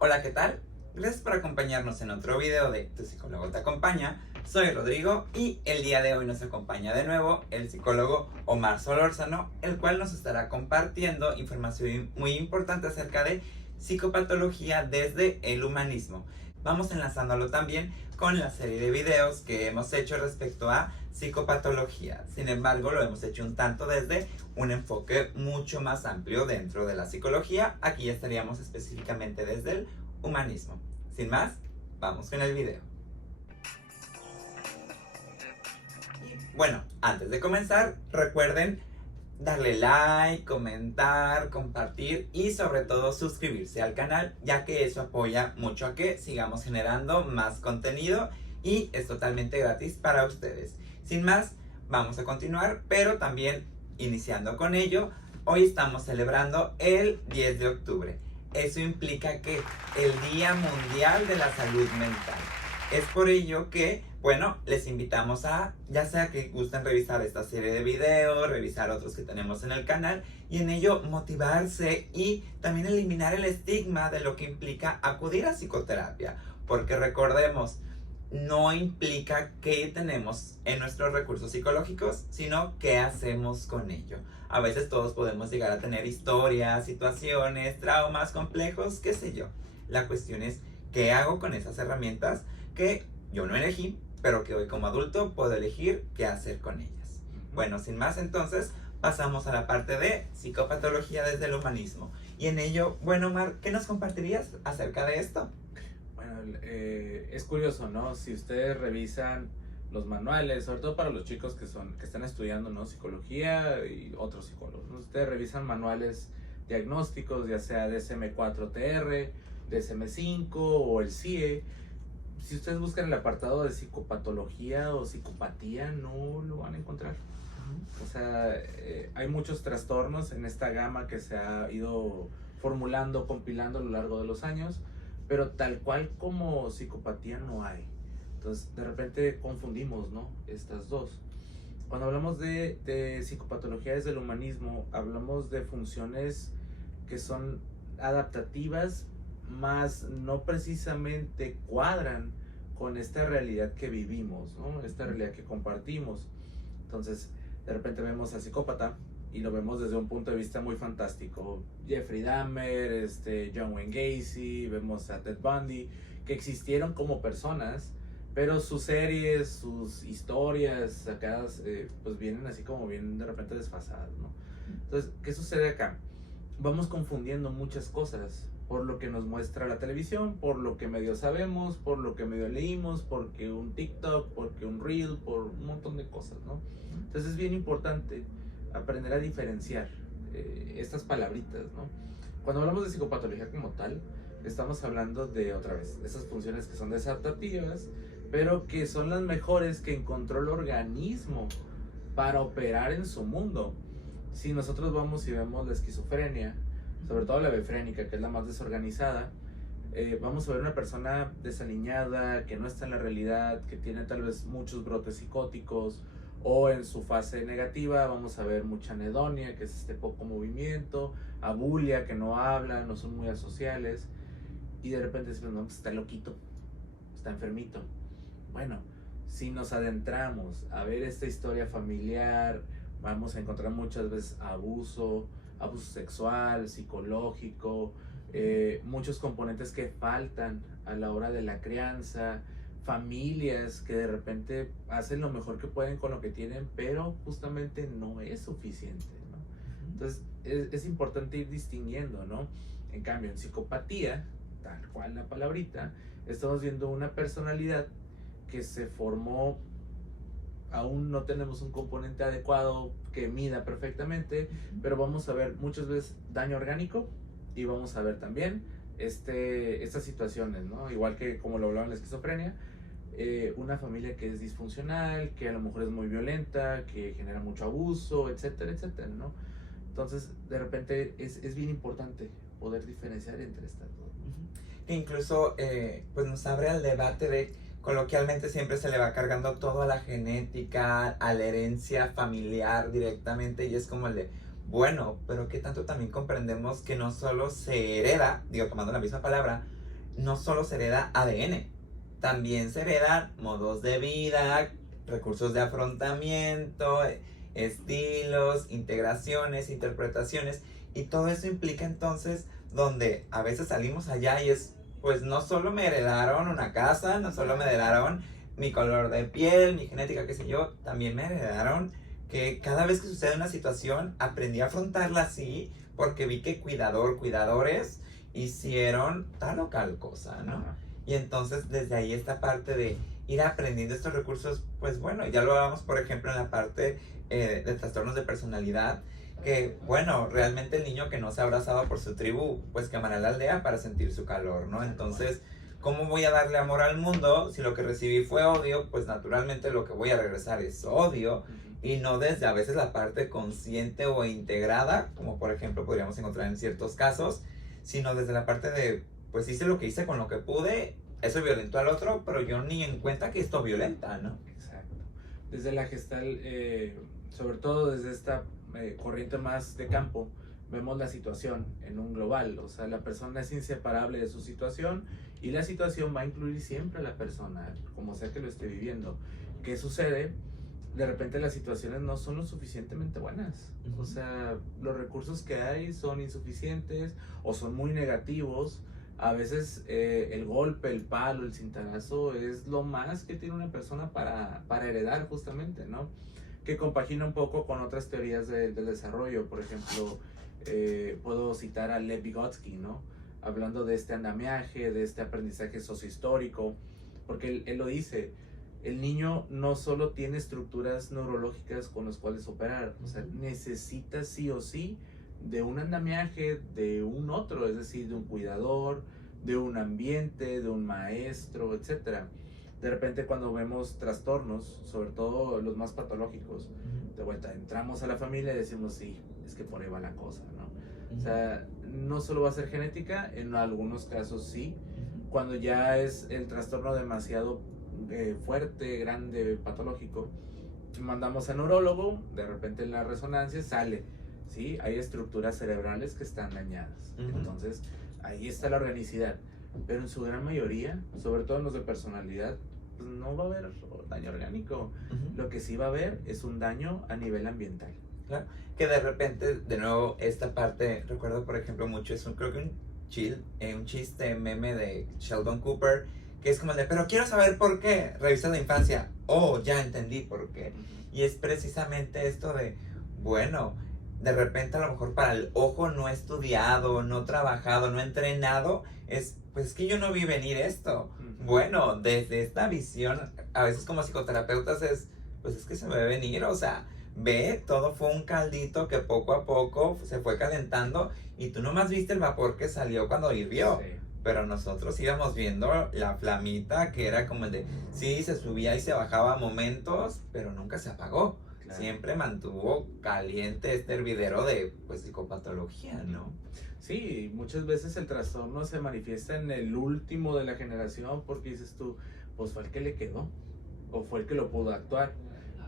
Hola, ¿qué tal? Gracias por acompañarnos en otro video de Tu psicólogo te acompaña. Soy Rodrigo y el día de hoy nos acompaña de nuevo el psicólogo Omar Solórzano, el cual nos estará compartiendo información muy importante acerca de psicopatología desde el humanismo. Vamos enlazándolo también con la serie de videos que hemos hecho respecto a psicopatología. Sin embargo, lo hemos hecho un tanto desde un enfoque mucho más amplio dentro de la psicología. Aquí ya estaríamos específicamente desde el humanismo. Sin más, vamos con el video. Bueno, antes de comenzar, recuerden darle like, comentar, compartir y sobre todo suscribirse al canal, ya que eso apoya mucho a que sigamos generando más contenido y es totalmente gratis para ustedes. Sin más, vamos a continuar, pero también iniciando con ello, hoy estamos celebrando el 10 de octubre. Eso implica que el Día Mundial de la Salud Mental. Es por ello que, bueno, les invitamos a, ya sea que gusten revisar esta serie de videos, revisar otros que tenemos en el canal y en ello motivarse y también eliminar el estigma de lo que implica acudir a psicoterapia. Porque recordemos, no implica qué tenemos en nuestros recursos psicológicos, sino qué hacemos con ello. A veces todos podemos llegar a tener historias, situaciones, traumas complejos, qué sé yo. La cuestión es qué hago con esas herramientas que yo no elegí, pero que hoy como adulto puedo elegir qué hacer con ellas. Bueno, sin más entonces, pasamos a la parte de psicopatología desde el humanismo. Y en ello, bueno, Omar, ¿qué nos compartirías acerca de esto? Bueno, es curioso, ¿no? Si ustedes revisan los manuales, sobre todo para los chicos que están estudiando, ¿no? Psicología y otros psicólogos, ¿no? Ustedes revisan manuales diagnósticos, ya sea DSM-4TR, DSM-5 o el CIE. Si ustedes buscan el apartado de psicopatología o psicopatía, no lo van a encontrar. O sea, hay muchos trastornos en esta gama que se ha ido formulando, compilando a lo largo de los años, pero tal cual como psicopatía no hay. Entonces, de repente confundimos, ¿no? Estas dos. Cuando hablamos de psicopatología desde el humanismo, hablamos de funciones que son adaptativas, más no precisamente cuadran con esta realidad que vivimos, ¿no? Esta realidad que compartimos. Entonces, de repente vemos al psicópata y lo vemos desde un punto de vista muy fantástico. Jeffrey Dahmer, John Wayne Gacy, vemos a Ted Bundy, que existieron como personas, pero sus series, sus historias sacadas, pues vienen así como bien de repente desfasadas, ¿no? Entonces, ¿qué sucede acá? Vamos confundiendo muchas cosas por lo que nos muestra la televisión, por lo que medio sabemos, por lo que medio leímos, porque un TikTok, porque un Reel, por un montón de cosas, ¿no? Entonces es bien importante aprender a diferenciar estas palabritas, ¿no? Cuando hablamos de psicopatología como tal, estamos hablando de, otra vez, esas funciones que son desadaptativas, pero que son las mejores que encontró el organismo para operar en su mundo. Si nosotros vamos y vemos la esquizofrenia, sobre todo la befrénica, que es la más desorganizada, vamos a ver una persona desaliñada, que no está en la realidad, que tiene tal vez muchos brotes psicóticos, o en su fase negativa vamos a ver mucha anedonia, que es este poco movimiento, abulia, que no habla, no son muy asociales, y de repente decimos, no, pues está loquito, está enfermito. Bueno, si nos adentramos a ver esta historia familiar, vamos a encontrar muchas veces abuso sexual, psicológico, muchos componentes que faltan a la hora de la crianza, familias que de repente hacen lo mejor que pueden con lo que tienen, pero justamente no es suficiente, ¿no? Entonces es importante ir distinguiendo, ¿no? En cambio, en psicopatía, tal cual la palabrita, estamos viendo una personalidad que se formó. Aún no tenemos un componente adecuado que mida perfectamente, pero vamos a ver muchas veces daño orgánico y vamos a ver también estas situaciones, ¿no? Igual que como lo hablaba en la esquizofrenia, una familia que es disfuncional, que a lo mejor es muy violenta, que genera mucho abuso, etcétera, etcétera, ¿no? Entonces, de repente es bien importante poder diferenciar entre estas dos. Incluso, pues nos abre al debate de coloquialmente siempre se le va cargando todo a la genética, a la herencia familiar directamente y es como el de, bueno, pero qué tanto también comprendemos que no solo se hereda, digo, tomando la misma palabra, no solo se hereda ADN, también se heredan modos de vida, recursos de afrontamiento, estilos, integraciones, interpretaciones, y todo eso implica entonces donde a veces salimos allá y es, pues no solo me heredaron una casa, no solo me heredaron mi color de piel, mi genética, qué sé yo, también me heredaron que cada vez que sucede una situación aprendí a afrontarla así porque vi que cuidadores hicieron tal o tal cosa, ¿no? Ajá. Y entonces desde ahí esta parte de ir aprendiendo estos recursos, pues bueno, ya lo hablamos por ejemplo en la parte de trastornos de personalidad, que bueno, realmente el niño que no se ha abrazado por su tribu, pues quemará la aldea para sentir su calor, ¿no? Entonces, ¿cómo voy a darle amor al mundo si lo que recibí fue odio? Pues naturalmente lo que voy a regresar es odio, y no desde a veces la parte consciente o integrada, como por ejemplo podríamos encontrar en ciertos casos, sino desde la parte de, pues hice lo que hice con lo que pude, eso violentó al otro, pero yo ni en cuenta que esto violenta, ¿no? Exacto. Desde la gestal, sobre todo desde esta corriente más de campo, vemos la situación en un global, o sea, la persona es inseparable de su situación y la situación va a incluir siempre a la persona, como sea que lo esté viviendo. ¿Qué sucede? De repente las situaciones no son lo suficientemente buenas, o sea, los recursos que hay son insuficientes o son muy negativos. A veces el golpe, el palo, el cintarazo es lo más que tiene una persona para heredar justamente, ¿no? Que compagina un poco con otras teorías del desarrollo. Por ejemplo, puedo citar a Lev Vygotsky, ¿no? Hablando de este andamiaje, de este aprendizaje sociohistórico, porque él lo dice, el niño no solo tiene estructuras neurológicas con las cuales operar, o sea, necesita sí o sí de un andamiaje de un otro, es decir, de un cuidador, de un ambiente, de un maestro, etcétera. De repente cuando vemos trastornos, sobre todo los más patológicos, de vuelta entramos a la familia y decimos, sí, es que por ahí va la cosa, ¿no? O sea, no solo va a ser genética, en algunos casos sí, cuando ya es el trastorno demasiado fuerte, grande, patológico, mandamos al neurólogo, de repente en la resonancia sale, ¿sí? Hay estructuras cerebrales que están dañadas. Entonces, ahí está la organicidad. Pero en su gran mayoría, sobre todo en los de personalidad, pues no va a haber daño orgánico. Lo que sí va a haber es un daño a nivel ambiental. Claro, que de repente, de nuevo, esta parte, recuerdo por ejemplo mucho, creo que un chiste meme de Sheldon Cooper, que es como el de, pero quiero saber por qué, revisa la infancia, oh, ya entendí por qué. Y es precisamente esto de, bueno, de repente a lo mejor para el ojo no estudiado, no trabajado, no entrenado, pues es que yo no vi venir esto. Bueno, desde esta visión, a veces como psicoterapeutas pues es que se me ve venir, o sea, ve, todo fue un caldito que poco a poco se fue calentando y tú nomás viste el vapor que salió cuando hirvió. Sí. Pero nosotros íbamos viendo la flamita que era como el de, sí, se subía y se bajaba a momentos, pero nunca se apagó. Claro. Siempre mantuvo caliente este hervidero de, pues, psicopatología, ¿no? Sí, muchas veces el trastorno se manifiesta en el último de la generación porque dices tú, pues fue el que le quedó o fue el que lo pudo actuar.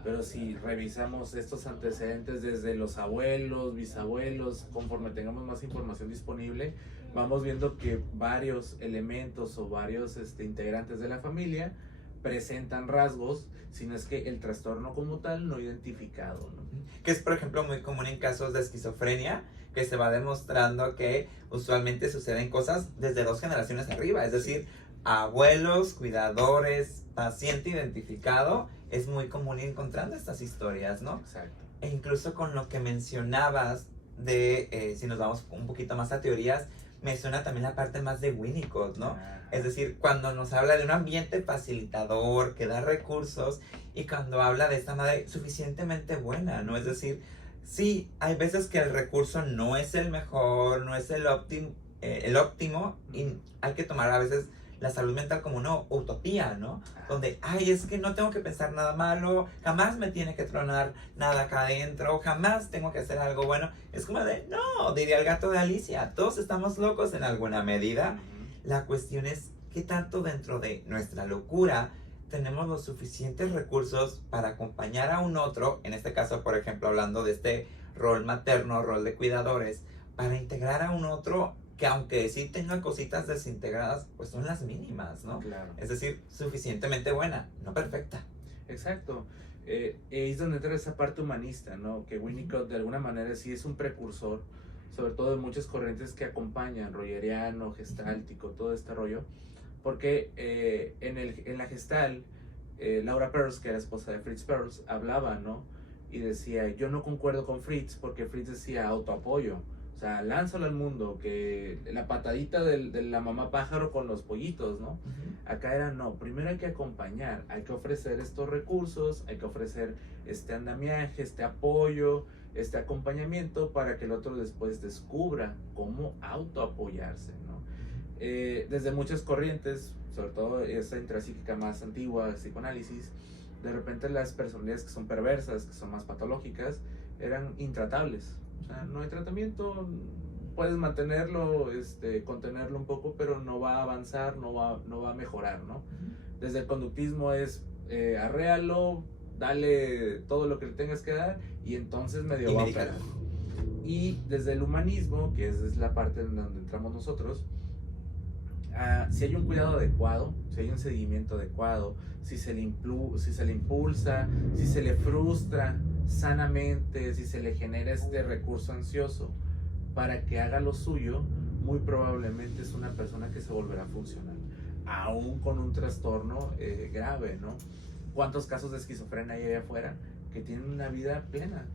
Pero si revisamos estos antecedentes desde los abuelos, bisabuelos, conforme tengamos más información disponible, vamos viendo que varios elementos o varios integrantes de la familia presentan rasgos, sino es que el trastorno como tal no identificado, ¿no? Que es, por ejemplo, muy común en casos de esquizofrenia, que se va demostrando que usualmente suceden cosas desde 2 generaciones arriba, es decir, abuelos, cuidadores, paciente identificado, es muy común ir encontrando estas historias, ¿no? Exacto. E incluso con lo que mencionabas de, si nos vamos un poquito más a teorías, me suena también la parte más de Winnicott, ¿no? Es decir, cuando nos habla de un ambiente facilitador, que da recursos, y cuando habla de esta madre suficientemente buena, ¿no? Es decir, sí, hay veces que el recurso no es el mejor, no es el óptimo, y hay que tomar a veces la salud mental como una utopía, ¿no? Donde, ay, es que no tengo que pensar nada malo, jamás me tiene que tronar nada acá adentro, jamás tengo que hacer algo bueno. Es como de, no, diría el gato de Alicia, todos estamos locos en alguna medida. La cuestión es qué tanto dentro de nuestra locura tenemos los suficientes recursos para acompañar a un otro, en este caso, por ejemplo, hablando de este rol materno, rol de cuidadores, para integrar a un otro que aunque sí tenga cositas desintegradas, pues son las mínimas, ¿no? Claro. Es decir, suficientemente buena, no perfecta. Exacto. Es donde entra esa parte humanista, ¿no? Que Winnicott de alguna manera sí es un precursor, sobre todo de muchas corrientes que acompañan, rogeriano, gestáltico, todo este rollo, porque en la gestal, Laura Peirce, que era esposa de Fritz Perls, hablaba, ¿no? Y decía, yo no concuerdo con Fritz, porque Fritz decía autoapoyo, o sea, lánzalo al mundo, que la patadita de la mamá pájaro con los pollitos, ¿no? Acá era no, primero hay que acompañar, hay que ofrecer estos recursos, hay que ofrecer este andamiaje, este apoyo, este acompañamiento para que el otro después descubra cómo autoapoyarse, ¿no? Desde muchas corrientes, sobre todo esta intrapsíquica más antigua, psicoanálisis, de repente las personalidades que son perversas, que son más patológicas, eran intratables. O sea, no hay tratamiento, puedes mantenerlo, contenerlo un poco, pero no va a avanzar, no va a mejorar, ¿no? Desde el conductismo es arréalo, dale todo lo que le tengas que dar y entonces medio va a operar. Y desde el humanismo, que es la parte en donde entramos nosotros, si hay un cuidado adecuado, si hay un seguimiento adecuado, si se le impulsa, si se le frustra sanamente, si se le genera este recurso ansioso para que haga lo suyo, muy probablemente es una persona que se volverá funcional, aún con un trastorno grave, ¿no? ¿Cuántos casos de esquizofrenia hay allá afuera que tienen una vida plena?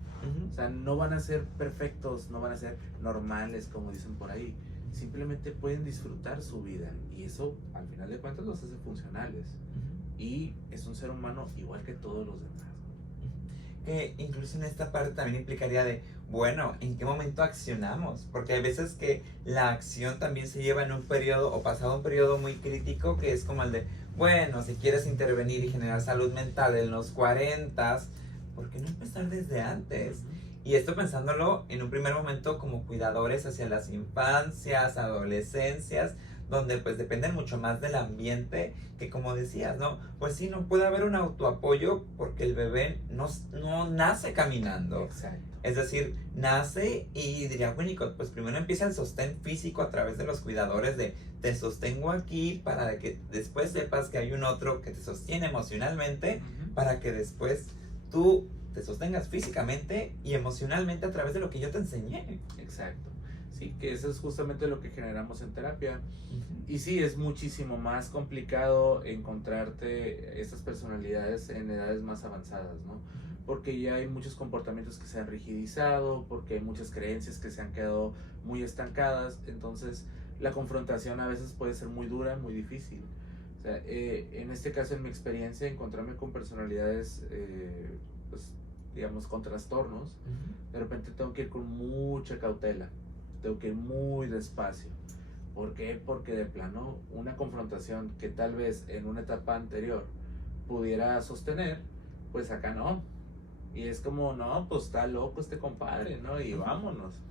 O sea, no van a ser perfectos, no van a ser normales, como dicen por ahí. Simplemente pueden disfrutar su vida y eso, al final de cuentas, los hace funcionales. Y es un ser humano igual que todos los demás. Incluso en esta parte también implicaría de, bueno, ¿en qué momento accionamos? Porque hay veces que la acción también se lleva en un periodo o pasado un periodo muy crítico, que es como el de, bueno, si quieres intervenir y generar salud mental en los 40, ¿por qué no empezar desde antes? Y esto pensándolo en un primer momento como cuidadores hacia las infancias, adolescencias, donde pues dependen mucho más del ambiente que, como decías, ¿no? Pues sí, no puede haber un autoapoyo porque el bebé no nace caminando. Exacto. Es decir, nace y diría Winnicott, pues primero empieza el sostén físico a través de los cuidadores de te sostengo aquí para que después sepas que hay un otro que te sostiene emocionalmente para que después tú te sostengas físicamente y emocionalmente a través de lo que yo te enseñé. Exacto. Sí, que eso es justamente lo que generamos en terapia. Y sí, es muchísimo más complicado encontrarte estas personalidades en edades más avanzadas, ¿no? Porque ya hay muchos comportamientos que se han rigidizado, porque hay muchas creencias que se han quedado muy estancadas, entonces la confrontación a veces puede ser muy dura, muy difícil. O sea, en este caso, en mi experiencia, encontrarme con personalidades, pues, digamos, con trastornos, de repente tengo que ir con mucha cautela, tengo que ir muy despacio. ¿Por qué? Porque de plano una confrontación que tal vez en una etapa anterior pudiera sostener, pues acá no. Y es como, no, pues está loco este compadre, ¿no? Y vámonos.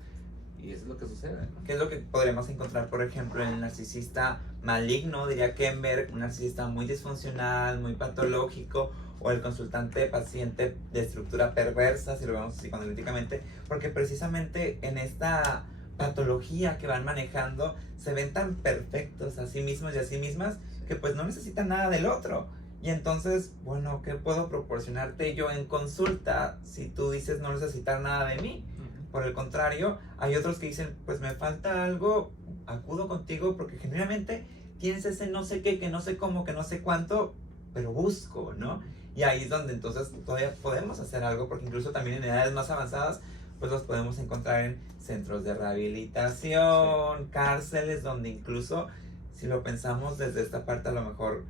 Y eso es lo que sucede, ¿no? ¿Qué es lo que podremos encontrar, por ejemplo, en el narcisista maligno? Diría Kemberg, un narcisista muy disfuncional, muy patológico, o el consultante paciente de estructura perversa, si lo vemos psicoanalíticamente, porque precisamente en esta patología que van manejando se ven tan perfectos a sí mismos y a sí mismas que pues no necesitan nada del otro. Y entonces, bueno, ¿qué puedo proporcionarte yo en consulta si tú dices no necesitar nada de mí? Por el contrario, hay otros que dicen, pues me falta algo, acudo contigo porque generalmente tienes ese no sé qué, que no sé cómo, que no sé cuánto, pero busco, ¿no? Y ahí es donde entonces todavía podemos hacer algo, porque incluso también en edades más avanzadas, pues los podemos encontrar en centros de rehabilitación, cárceles, donde incluso, si lo pensamos desde esta parte a lo mejor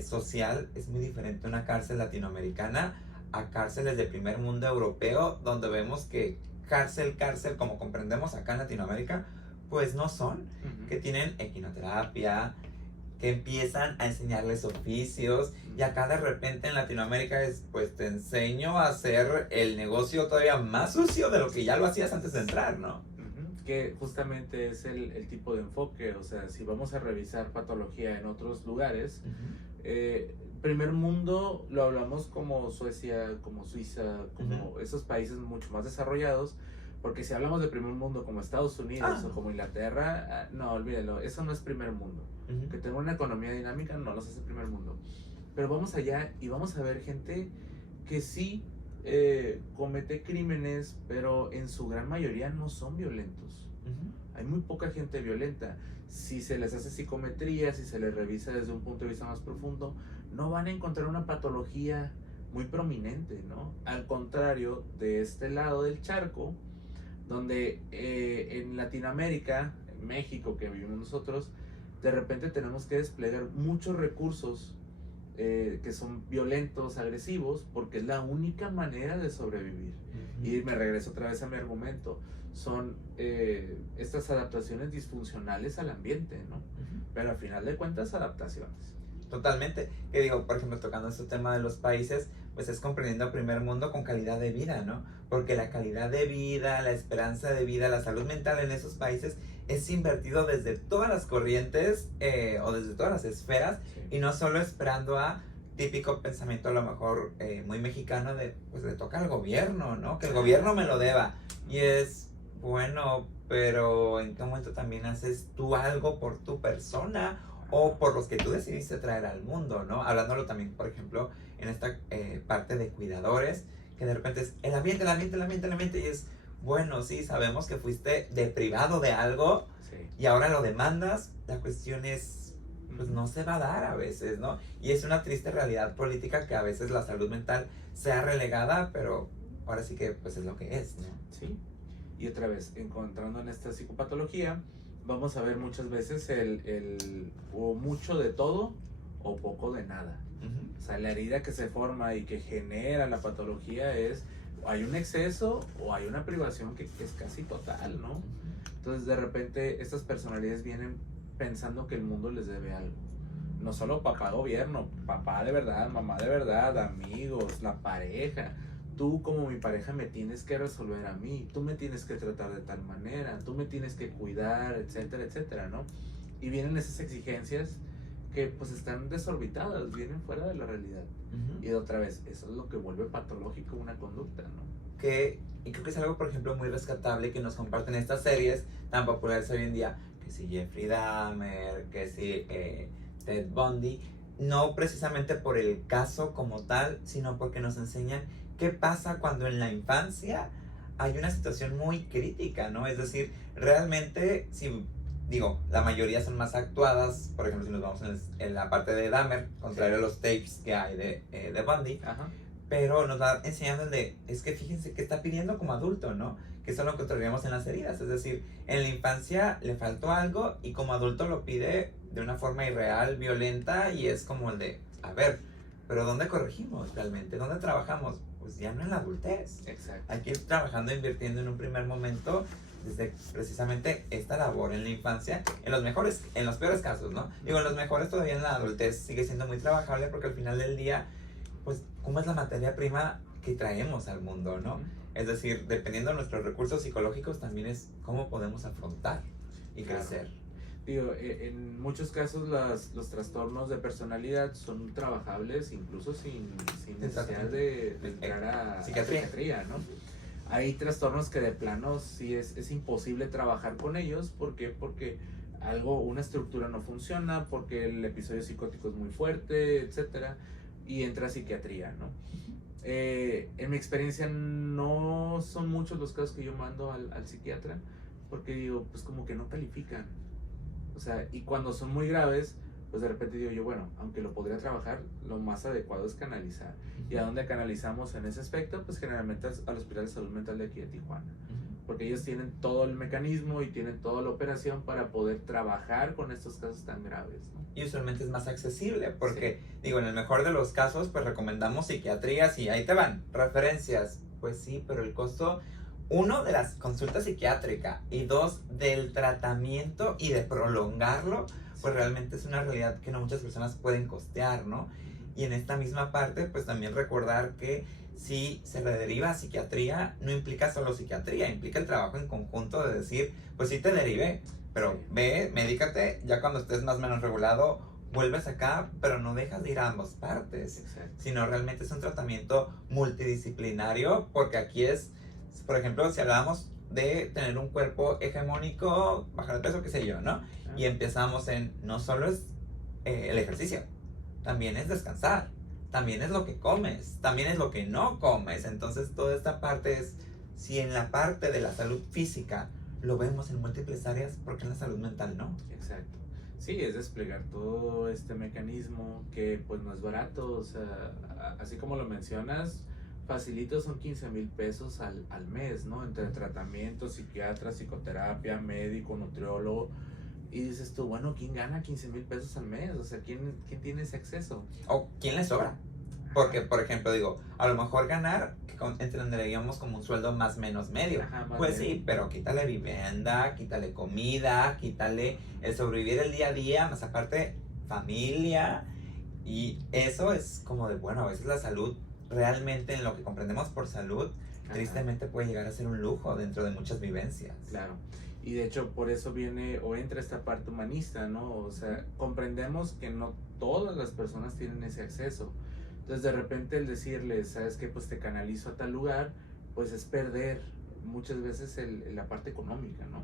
social, es muy diferente una cárcel latinoamericana a cárceles de primer mundo europeo, donde vemos que cárcel, como comprendemos acá en Latinoamérica, pues no son, que tienen equinoterapia, que empiezan a enseñarles oficios, y acá de repente en Latinoamérica es, pues te enseño a hacer el negocio todavía más sucio de lo que ya lo hacías antes de entrar, ¿no? Que justamente es el tipo de enfoque, o sea, si vamos a revisar patología en otros lugares, primer mundo lo hablamos como Suecia, como Suiza, como esos países mucho más desarrollados, Porque si hablamos de primer mundo como Estados Unidos o como Inglaterra, no, olvídalo, eso no es primer mundo. Que tenga una economía dinámica no los hace primer mundo. Pero vamos allá y vamos a ver gente que sí comete crímenes, pero en su gran mayoría no son violentos. Hay muy poca gente violenta. Si se les hace psicometría, si se les revisa desde un punto de vista más profundo, no van a encontrar una patología muy prominente, ¿no? Al contrario de este lado del charco, donde en Latinoamérica, en México que vivimos nosotros, de repente tenemos que desplegar muchos recursos que son violentos, agresivos, porque es la única manera de sobrevivir. Y me regreso otra vez a mi argumento. Son estas adaptaciones disfuncionales al ambiente, ¿no? Pero al final de cuentas, adaptaciones. Totalmente. Que digo, por ejemplo, tocando este tema de los países, pues es comprendiendo el primer mundo con calidad de vida, ¿no? Porque la calidad de vida, la esperanza de vida, la salud mental en esos países es invertido desde todas las corrientes o desde todas las esferas, y no solo esperando a típico pensamiento a lo mejor muy mexicano de, pues le toca al gobierno, ¿no? Que el gobierno me lo deba. Y es, bueno, pero ¿en qué momento también haces tú algo por tu persona o por los que tú decidiste traer al mundo, ¿no? Hablándolo también, por ejemplo, en esta parte de cuidadores, que de repente es el ambiente, y es, bueno, sí, sabemos que fuiste deprivado de algo y ahora lo demandas, la cuestión es, pues no se va a dar a veces, ¿no? Y es una triste realidad política que a veces la salud mental sea relegada, pero ahora sí que pues es lo que es, ¿no? Sí, y otra vez, encontrando en esta psicopatología, vamos a ver muchas veces el o mucho de todo o poco de nada. O sea, la herida que se forma y que genera la patología es, hay un exceso o hay una privación que es casi total, ¿no? Entonces de repente estas personalidades vienen pensando que el mundo les debe algo. No solo papá gobierno, papá de verdad, mamá de verdad, amigos, la pareja. Tú como mi pareja me tienes que resolver a mí, tú me tienes que tratar de tal manera, tú me tienes que cuidar, etcétera, etcétera, ¿no? Y vienen esas exigencias que pues están desorbitadas, vienen fuera de la realidad. Y otra vez, eso es lo que vuelve patológico una conducta, ¿no? Y creo que es algo, por ejemplo, muy rescatable que nos comparten estas series tan populares hoy en día, que si Jeffrey Dahmer, que si Ted Bundy, no precisamente por el caso como tal, sino porque nos enseñan qué pasa cuando en la infancia hay una situación muy crítica, ¿no? Es decir, realmente, si digo, la mayoría son más actuadas, por ejemplo, si nos vamos en la parte de Dahmer, contrario a los tapes que hay de Bundy, pero nos va enseñando es que fíjense que está pidiendo como adulto, ¿no? Que eso lo encontraríamos en las heridas, es decir, en la infancia le faltó algo y como adulto lo pide de una forma irreal, violenta, y es como el de, a ver, pero ¿dónde corregimos realmente? ¿Dónde trabajamos? Pues ya no en la adultez. Exacto. Hay que ir trabajando, invirtiendo en un primer momento desde precisamente esta labor en la infancia, en los peores casos, ¿no? Digo, en los mejores todavía en la adultez sigue siendo muy trabajable porque al final del día, pues, ¿cómo es la materia prima que traemos al mundo, no? Es decir, dependiendo de nuestros recursos psicológicos, también es cómo podemos afrontar y crecer. Digo, en muchos casos los trastornos de personalidad son trabajables incluso sin necesidad de entrar a psiquiatría, ¿no? Hay trastornos que de plano sí es imposible trabajar con ellos. ¿Por qué? Porque una estructura no funciona, porque el episodio psicótico es muy fuerte, etcétera, y entra a psiquiatría, ¿no? En mi experiencia no son muchos los casos que yo mando al psiquiatra, porque digo, pues como que no califican. O sea, y cuando son muy graves, pues de repente digo yo, bueno, aunque lo podría trabajar, lo más adecuado es canalizar. ¿Y a dónde canalizamos en ese aspecto? Pues generalmente al Hospital de Salud Mental de aquí de Tijuana. Porque ellos tienen todo el mecanismo y tienen toda la operación para poder trabajar con estos casos tan graves, ¿no? Y usualmente es más accesible, porque, digo, en el mejor de los casos, pues recomendamos psiquiatrías y ahí te van, referencias. Pues sí, pero el costo, uno, de las consultas psiquiátricas y dos, del tratamiento y de prolongarlo, pues realmente es una realidad que no muchas personas pueden costear, ¿no? Y en esta misma parte, pues también recordar que si se le deriva a psiquiatría, no implica solo psiquiatría, implica el trabajo en conjunto de decir, pues sí te derivé, pero ve, médicate, ya cuando estés más o menos regulado, vuelves acá, pero no dejas de ir a ambas partes, sino realmente es un tratamiento multidisciplinario, porque aquí es, por ejemplo, si hablábamos de tener un cuerpo hegemónico, bajar de peso, qué sé yo, ¿no? Y empezamos en, no solo es el ejercicio, también es descansar, también es lo que comes, también es lo que no comes. Entonces toda esta parte es, si en la parte de la salud física lo vemos en múltiples áreas, ¿por qué en la salud mental no? Exacto. Sí, es desplegar todo este mecanismo que pues no es barato, o sea, así como lo mencionas, facilito son 15,000 pesos al mes, ¿no? Entre tratamiento, psiquiatra, psicoterapia, médico, nutriólogo, y dices tú, bueno, ¿quién gana 15,000 pesos al mes? O sea, ¿quién tiene ese acceso? ¿O quién le sobra? Porque, por ejemplo, digo, a lo mejor ganar, que entenderíamos como un sueldo más menos medio. Ajá, más Pues medio. sí, pero quítale vivienda, quítale comida, quítale el sobrevivir el día a día, más aparte familia. Y eso es como de, bueno, a veces la salud, realmente en lo que comprendemos por salud, Ajá. tristemente puede llegar a ser un lujo dentro de muchas vivencias. Claro. Y de hecho por eso viene o entra esta parte humanista, ¿no? O sea, comprendemos que no todas las personas tienen ese acceso. Entonces de repente el decirles, ¿sabes qué? Pues te canalizo a tal lugar, pues es perder muchas veces la parte económica, ¿no?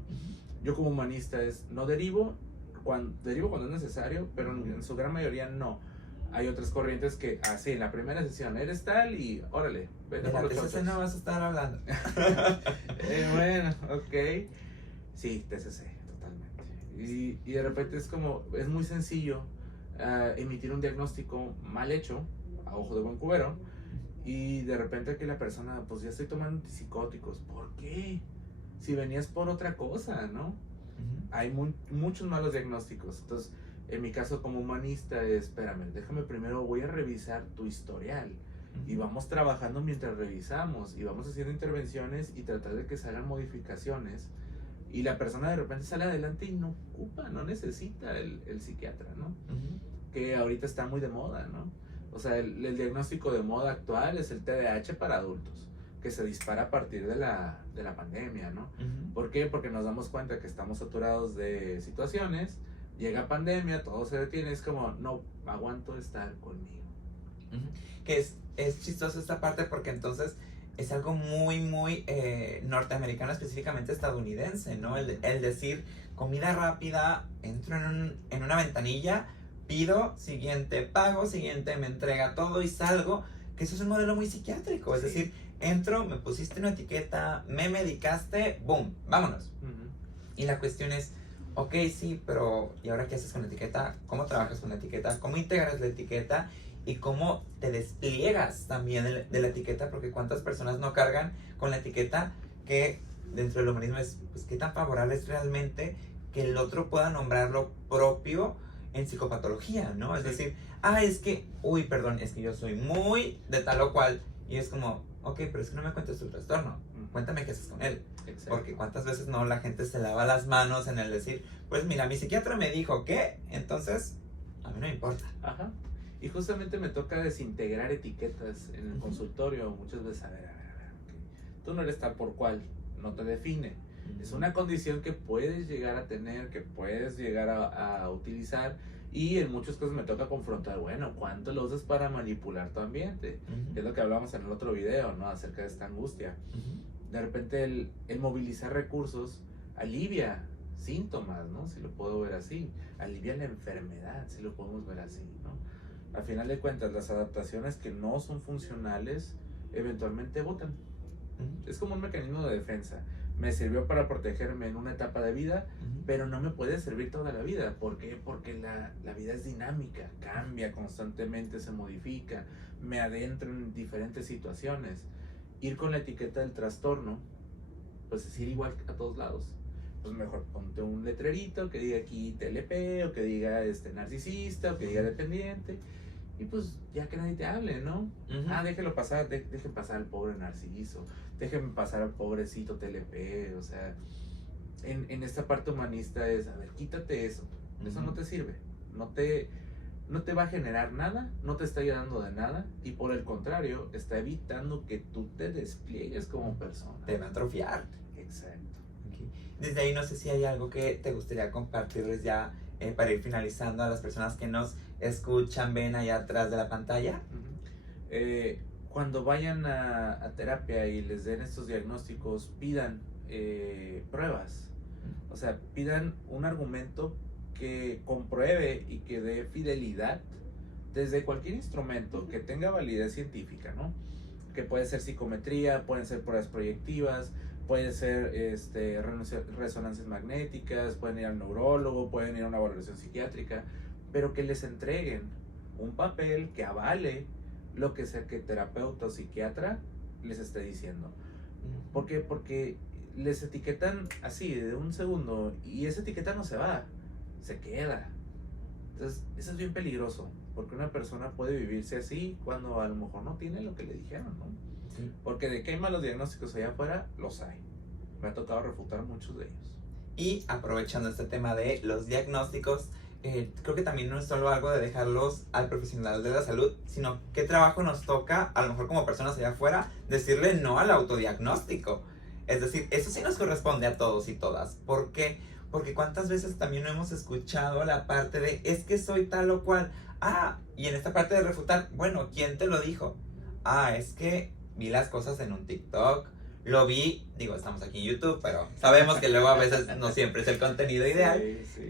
Yo como humanista no derivo cuando es necesario, pero en su gran mayoría no. Hay otras corrientes que, sí, en la primera sesión eres tal y órale, vete por los De chochos. no vas a estar hablando. Bueno, ok. Sí, TCC, totalmente. Y de repente es como, es muy sencillo emitir un diagnóstico mal hecho, a ojo de buen cubero, y de repente que la persona, pues ya estoy tomando antipsicóticos. ¿Por qué? Si venías por otra cosa, ¿no? Hay muchos malos diagnósticos. Entonces, en mi caso como humanista, espérame, déjame primero, voy a revisar tu historial. Y vamos trabajando mientras revisamos, y vamos haciendo intervenciones y tratar de que salgan modificaciones. Y la persona de repente sale adelante y no ocupa, no necesita el psiquiatra, ¿no? Que ahorita está muy de moda, ¿no? O sea, el diagnóstico de moda actual es el TDAH para adultos, que se dispara a partir de la pandemia, ¿no? ¿Por qué? Porque nos damos cuenta que estamos saturados de situaciones, llega pandemia, todo se detiene, es como, no aguanto estar conmigo. Que es chistoso esta parte porque entonces es algo muy, muy norteamericano, específicamente estadounidense, ¿no? El decir comida rápida, entro en una ventanilla, pido, siguiente pago, siguiente me entrega todo y salgo, que eso es un modelo muy psiquiátrico, es decir, entro, me pusiste una etiqueta, me medicaste, boom, vámonos. Y la cuestión es, ok, sí, pero ¿y ahora qué haces con la etiqueta? ¿Cómo trabajas con la etiqueta? ¿Cómo integras la etiqueta? Y cómo te despliegas también de la etiqueta, porque cuántas personas no cargan con la etiqueta, que dentro del humanismo es, pues, qué tan favorable es realmente que el otro pueda nombrar lo propio en psicopatología, ¿no? Es decir, es que, perdón, es que yo soy muy de tal o cual, y es como, ok, pero es que no me cuentes tu trastorno, cuéntame qué haces con él. Exacto. Porque cuántas veces no la gente se lava las manos en el decir, pues mira, mi psiquiatra me dijo que, entonces a mí no me importa. Ajá. Y justamente me toca desintegrar etiquetas en el consultorio muchas veces. A ver, okay. Tú no eres tal por cual, no te define. Es una condición que puedes llegar a tener, que puedes llegar a utilizar, y en muchos casos me toca confrontar, bueno, ¿cuánto lo usas para manipular tu ambiente? Es lo que hablamos en el otro video, ¿no? Acerca de esta angustia. De repente el movilizar recursos alivia síntomas, ¿no? Si lo puedo ver así. Alivia la enfermedad, si lo podemos ver así, ¿no? Al final de cuentas, las adaptaciones que no son funcionales eventualmente botan. Es como un mecanismo de defensa. Me sirvió para protegerme en una etapa de vida, pero no me puede servir toda la vida. ¿Por qué? Porque la vida es dinámica, cambia constantemente, se modifica, me adentro en diferentes situaciones. Ir con la etiqueta del trastorno, pues es ir igual a todos lados. Pues mejor ponte un letrerito que diga aquí TLP, o que diga narcisista, o que diga dependiente, y pues ya que nadie te hable, ¿no? Déjelo pasar, dejen pasar al pobre narciso, déjenme pasar al pobrecito TLP, o sea, en esta parte humanista es, a ver, quítate eso, eso no te sirve, no te va a generar nada, no te está ayudando de nada, y por el contrario, está evitando que tú te despliegues como persona. Te va a atrofiar. Exacto. Okay. Desde ahí no sé si hay algo que te gustaría compartirles ya para ir finalizando a las personas que nos escuchan, ven allá atrás de la pantalla. Cuando vayan a terapia y les den estos diagnósticos, pidan pruebas. O sea, pidan un argumento que compruebe y que dé fidelidad desde cualquier instrumento que tenga validez científica, ¿no? Que puede ser psicometría, pueden ser pruebas proyectivas, pueden ser resonancias magnéticas, pueden ir al neurólogo, pueden ir a una valoración psiquiátrica, pero que les entreguen un papel que avale lo que sea que terapeuta o psiquiatra les esté diciendo. ¿Por qué? Porque les etiquetan así de un segundo y esa etiqueta no se va, se queda. Entonces, eso es bien peligroso, porque una persona puede vivirse así cuando a lo mejor no tiene lo que le dijeron, ¿no? Sí. Porque de que hay malos diagnósticos allá afuera, los hay. Me ha tocado refutar muchos de ellos. Y aprovechando este tema de los diagnósticos, creo que también no es solo algo de dejarlos al profesional de la salud, sino qué trabajo nos toca, a lo mejor como personas allá afuera, decirle no al autodiagnóstico. Es decir, eso sí nos corresponde a todos y todas. ¿Por qué? Porque cuántas veces también hemos escuchado la parte de, es que soy tal o cual. Ah, y en esta parte de refutar, bueno, ¿quién te lo dijo? Ah, es que vi las cosas en un TikTok, lo vi, digo, estamos aquí en YouTube, pero sabemos que luego a veces no siempre es el contenido ideal. Sí.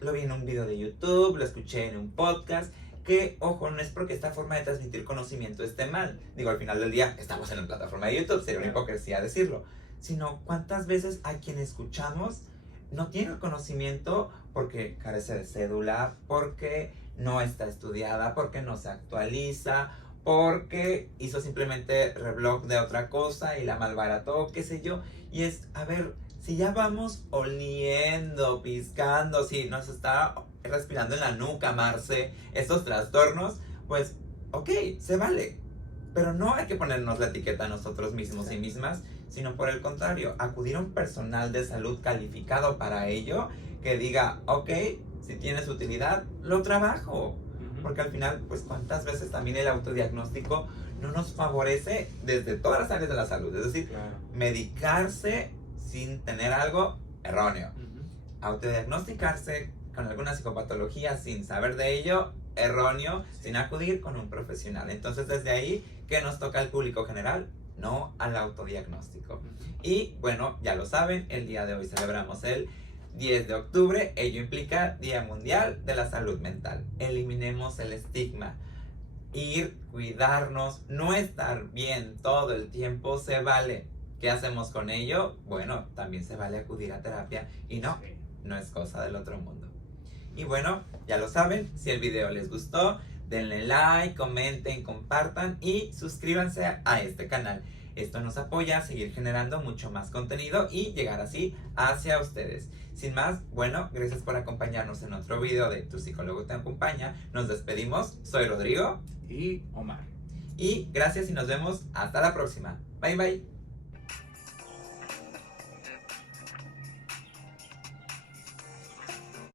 Lo vi en un video de YouTube, lo escuché en un podcast, que, ojo, no es porque esta forma de transmitir conocimiento esté mal. Digo, al final del día estamos en la plataforma de YouTube, sería una hipocresía decirlo. Sino, ¿cuántas veces a quien escuchamos no tiene el conocimiento porque carece de cédula, porque no está estudiada, porque no se actualiza, porque hizo simplemente reblog de otra cosa y la malbarató, qué sé yo? Y es, a ver, si ya vamos oliendo, piscando, si nos está respirando en la nuca, Marce, estos trastornos, pues, ok, se vale. Pero no hay que ponernos la etiqueta a nosotros mismos y mismas, sino por el contrario, acudir a un personal de salud calificado para ello, que diga, ok, si tienes utilidad, lo trabajo. Porque al final, pues cuántas veces también el autodiagnóstico no nos favorece desde todas las áreas de la salud. Es decir, medicarse sin tener algo erróneo. Autodiagnosticarse con alguna psicopatología sin saber de ello, erróneo, sin acudir con un profesional. Entonces, desde ahí, ¿qué nos toca al público general? No al autodiagnóstico. Y bueno, ya lo saben, el día de hoy celebramos el 10 de octubre, ello implica Día Mundial de la Salud Mental. Eliminemos el estigma. Ir, cuidarnos, no estar bien todo el tiempo se vale. ¿Qué hacemos con ello? Bueno, también se vale acudir a terapia y no es cosa del otro mundo. Y bueno, ya lo saben, si el video les gustó, denle like, comenten, compartan y suscríbanse a este canal. Esto nos apoya a seguir generando mucho más contenido y llegar así hacia ustedes. Sin más, bueno, gracias por acompañarnos en otro video de Tu Psicólogo Te Acompaña. Nos despedimos, soy Rodrigo y Omar. Y gracias y nos vemos hasta la próxima. Bye bye.